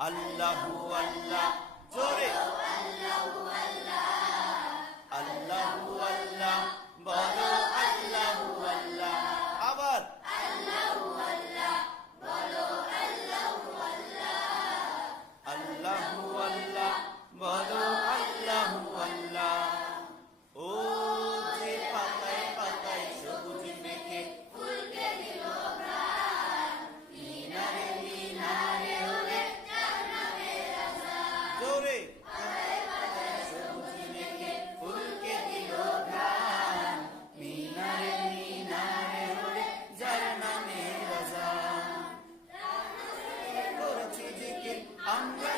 আল্লাহু আল্লাহ জোরে আল্লাহু আল্লাহ বলো আল্লাহু আল্লাহ আবার আল্লাহু আল্লাহ বলো আল্লাহু আল্লাহ ও যে পাতায় পাতায় সবুজ মেখে ফুলকে দিল প্রাণ মিনারে মিনারে ওরে যার নামে আজান জোরে পাতায় পাতায় সবুজ মেখে ফুলকে দিল প্রাণ মিনারে মিনারে ওরে যার নামে আজান করেছি জিকির আমরা